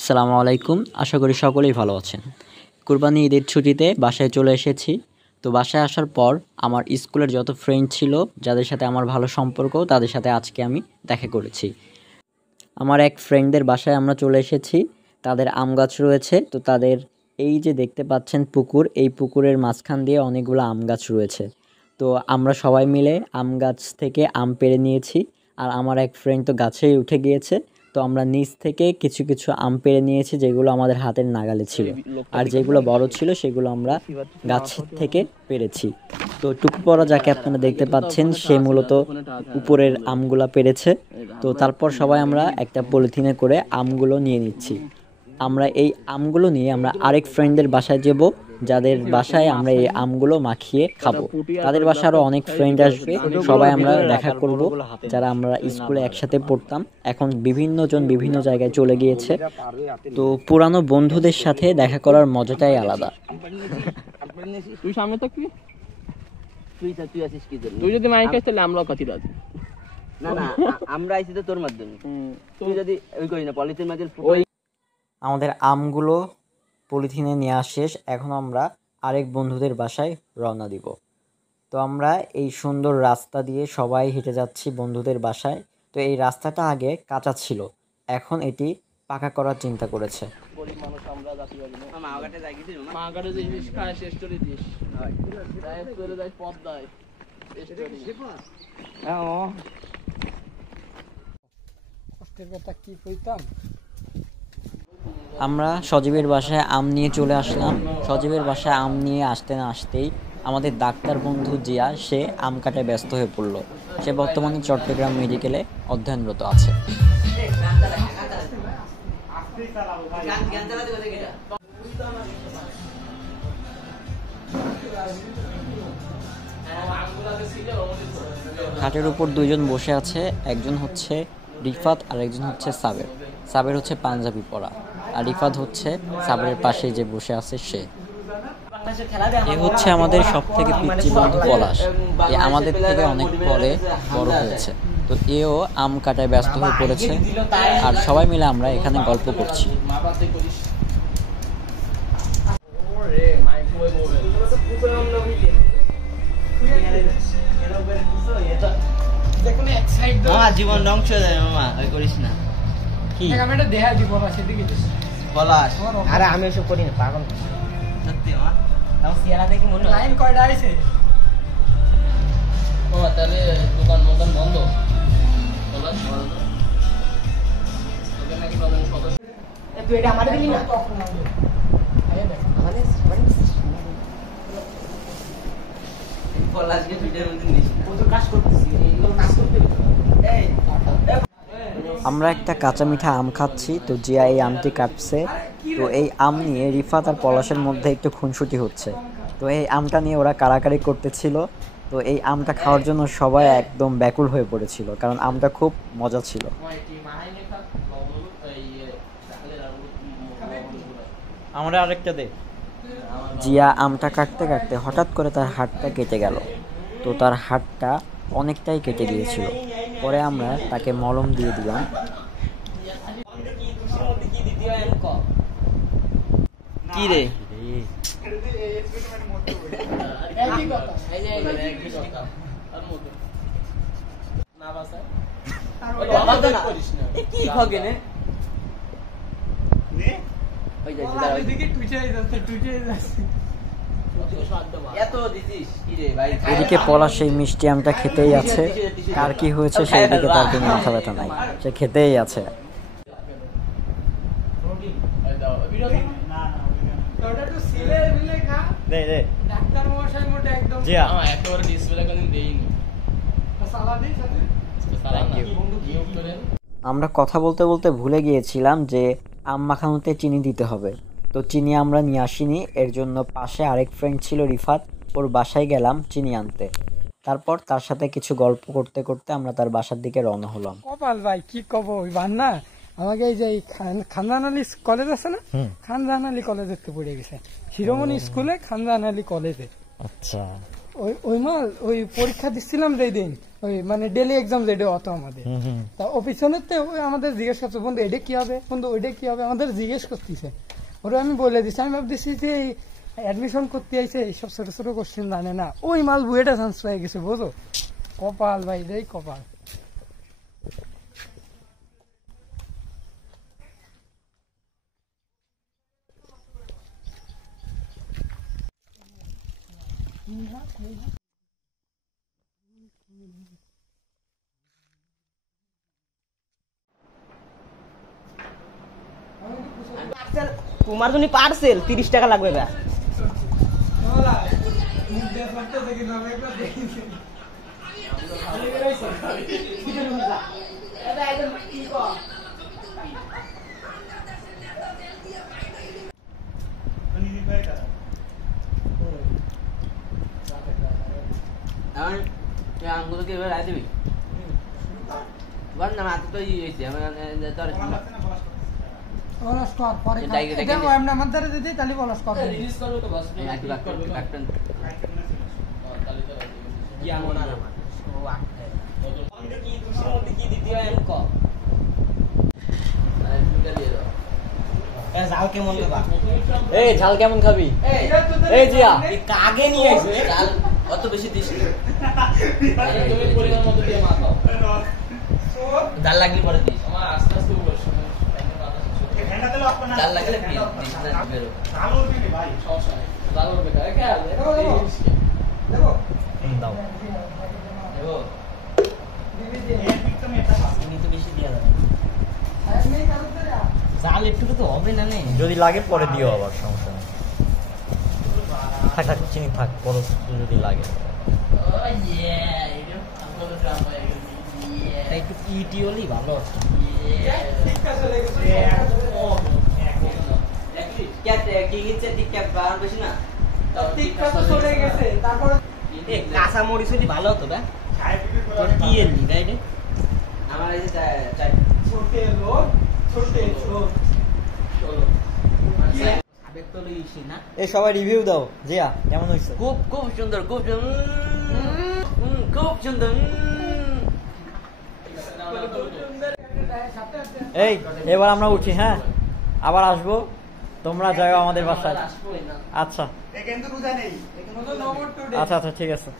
আসসালামু আলাইকুম। আশা করি সকলেই ভালো আছেন। কুরবানি ঈদের ছুটিতে বাসায় চলে এসেছি। তো বাসায় আসার পর আমার স্কুলের যত ফ্রেন্ড ছিল, যাদের সাথে আমার ভালো সম্পর্ক, তাদের সাথে আজকে আমি দেখা করেছি। আমার এক ফ্রেন্ডদের বাসায় আমরা চলে এসেছি। তাদের আম গাছ রয়েছে। তো তাদের এই যে দেখতে পাচ্ছেন পুকুর, এই পুকুরের মাঝখান দিয়ে অনেকগুলো আম গাছ রয়েছে। তো আমরা সবাই মিলে আম গাছ থেকে আম পেড়ে নিয়েছি। আর আমার এক ফ্রেন্ড তো গাছেই উঠে গিয়েছে। তো আমরা নিচ থেকে কিছু কিছু আম পেড়ে নিয়েছি, যেগুলো আমাদের হাতের নাগালে ছিল। আর যেগুলো বড় ছিল সেগুলো আমরা গাছ থেকে পেড়েছি। তো টুপি পরা যাকে আপনারা দেখতে পাচ্ছেন, সে মূলত উপরের আমগুলা পেড়েছে। তো তারপর সবাই আমরা একটা পলিথিনে করে আমগুলো নিয়ে নিচ্ছি। আমরা এই আমগুলো নিয়ে আমরা আরেক ফ্রেন্ডদের বাসায় যাব, যাদের বাসায় আমরা এই আমগুলো মাখিয়ে খাবো। তাদের বাসায় আরও অনেক ফ্রেন্ড আসবে, সবাই আমরা দেখা করব, যারা আমরা স্কুলে একসাথে পড়তাম। এখন বিভিন্ন জন বিভিন্ন জায়গায় চলে গিয়েছে। তো পুরানো বন্ধুদের সাথে দেখা করার মজাটাই আলাদা। তুই সামনে থাকবি, তুই আছিস কি জন্য? তুই যদি মাইক আসতে তাহলে আমরাও কাছে আছি। না না, আমরা আইছি তো তোর মাধ্যমে। তুই যদি ওই করি না পলিথিন মাঝে আমাদের আমগুলো পলিথিনে নেওয়া শেষ। এখন আমরা আরেক বন্ধুদের বাসায় রওনা দিব। তো আমরা এই সুন্দর রাস্তা দিয়ে সবাই হেঁটে যাচ্ছি বন্ধুদের বাসায়। তো এই রাস্তাটা আগে কাঁচা ছিল, এখন এটি পাকা করার চিন্তা করেছে। আমরা সজীবের বাসায় আম নিয়ে চলে আসলাম। সজীবের বাসায় আম নিয়ে আসতে না আসতেই আমাদের ডাক্তার বন্ধু জিয়া, সে আম কাটায় ব্যস্ত হয়ে পড়ল। সে বর্তমানে চট্টগ্রাম মেডিকেলে অধ্যয়নরত আছে। খাটের উপর দুইজন বসে আছে, একজন হচ্ছে রিফাত আর একজন হচ্ছে সাবের। সাবের হচ্ছে পাঞ্জাবি পরা, আর রিফাত হচ্ছে সাবেরের পাশে যে বসে আছে সে। এ হচ্ছে আমাদের সব থেকে পিচ্চি বন্ধু পলাশ। এ আমাদের থেকে অনেক পরে বড় হয়েছে। তো এও আম কাটায় ব্যস্ত হয়ে পড়েছে, আর সবাই মিলে আমরা এখানে গল্প করছি। জীবন ধ্বংস হয়ে যাবে মামা, ওই করিস না। কি পলাশ? আরে আমি এসব করি না, পাগল। সত্যি মামা, তাও সিয়ারা দেখি মনে হয় লাইন কয়টা আইছে। ও তাহলে দোকান বন্ধ। পলাশ তোকে নাকি নতুন সদস্য তুই এটা আমারে দিলি না? আমাদের পলাশকে ভিডিওর মধ্যে নিস না, ও তো কাজ করতেছি, এইগুলো কাজ করতে। আমরা একটা কাঁচা মিঠা আম খাচ্ছি। তো জিয়া এই আমটি কাটছে। তো এই আম নিয়ে রিফাত আর পলাশের মধ্যে একটু খুনসুটি হচ্ছে। তো এই আমটা নিয়ে ওরা কাড়াকাড়ি করতেছিল। তো এই আমটা খাওয়ার জন্য সবাই একদম ব্যাকুল হয়ে পড়েছিল, কারণ আমটা খুব মজা ছিল। আমরা আরেকটা দে। জিয়া আমটা কাটতে কাটতে হঠাৎ করে তার হাতটা কেটে গেল। তো তার হাতটা অনেকটাই কেটে গিয়েছিল। পরে আমরা তাকে মলম দিয়ে দিলাম। কি রে? কি খগেনে এদিকে পলাশ সেই মিষ্টি আমটা খেতেই আছে। কার কি হয়েছে সেই দিকে তার কোনো মাথা ব্যথা নাই, সে খেতেই আছে। আমরা কথা বলতে বলতে ভুলে গিয়েছিলাম যে আম মাখানোতে চিনি দিতে হবে। তো চিনি আমরা নিয়ে আসিনি, এর জন্য পাশে আরেক ফ্রেন্ড ছিল রিফাত, ওর বাসায় গেলাম চিনি আনতে। তারপর তার সাথে কিছু গল্প করতে করতে আমরা তার বাসার দিকে রওনা হলাম। কপাল ভাই কি কব, ওই বান্না আমাকে এই যে খানজান আলী কলেজ আছে না, খানজান আলী কলেজে পড়ে গেছে, শিরোমণি স্কুলে খানজান আলী কলেজে। আচ্ছা, ওই ওই মাল ওই পরীক্ষা দিচ্ছিলাম যেই দিন ওই মানে ডেলি এক্সাম যেটা অত আমাদের তা অফিসনের তো ওই আমাদের জিজ্ঞেস করছে বন্ধু এটা কি হবে বন্ধু ওইটা কি হবে আমাদের জিজ্ঞেস করতেছে ওরা আমি বলে দিচ্ছি আমি ভাবতেছি যে অ্যাডমিশন করতে আইছে এইসব ছোট ছোট কোশ্চেন জানে না ওই মাল বুয়েটা চান্স পেয়ে গেছে বুঝো কপাল ভাই রে কপাল তোমার জন্য পার্সেল 30 টাকা লাগবে ব্যাস আঙ্গুল কি এবার দিবি বল না মাত্র তো ইয়েছে আমার তোর বলাস কর পরে দেখো আমরা আমার দ্বারা যদি তাহলে বলাস কর রিলিজ করবে তো বাস একটু কাটন এই ঝাল কেমন খাবি এই জিয়া কাগে নিয়ে আসবে চাল অত বেশি দিস না তুমি পরিমাণ মতো দিয়ে মাখাও ডাল লাগলে পরে দিস আমার আস্তে আস্তে বলছ ডাল লাগলে দিস না বেরো সমস্যা নেই দারুণ বেটা খেয়াল দেখো দাও দেবো চিনি তো বেশি দেওয়া যাবে নেই কারণ চাল একটু তো হবে না নেই যদি লাগে পরে দিও আবার সমস্যা নেই থাক থাক চিনি থাক পরে যদি লাগে একটু ইটি হলেই ভালো কাঁচা মরিচ হলে ভালো হতো না তোর কি এলি তাই রে আমার এই যে ছোটে লোক ছোটে লোক আবেগ তো লইছি না এই সবাই রিভিউ দাও জিয়া কেমন হইছে খুব খুব সুন্দর খুব খুব সুন্দর এই এবার আমরা উঠি হ্যাঁ আবার আসবো তোমরা যাও আমাদের বাসায় আচ্ছা আচ্ছা আচ্ছা ঠিক আছে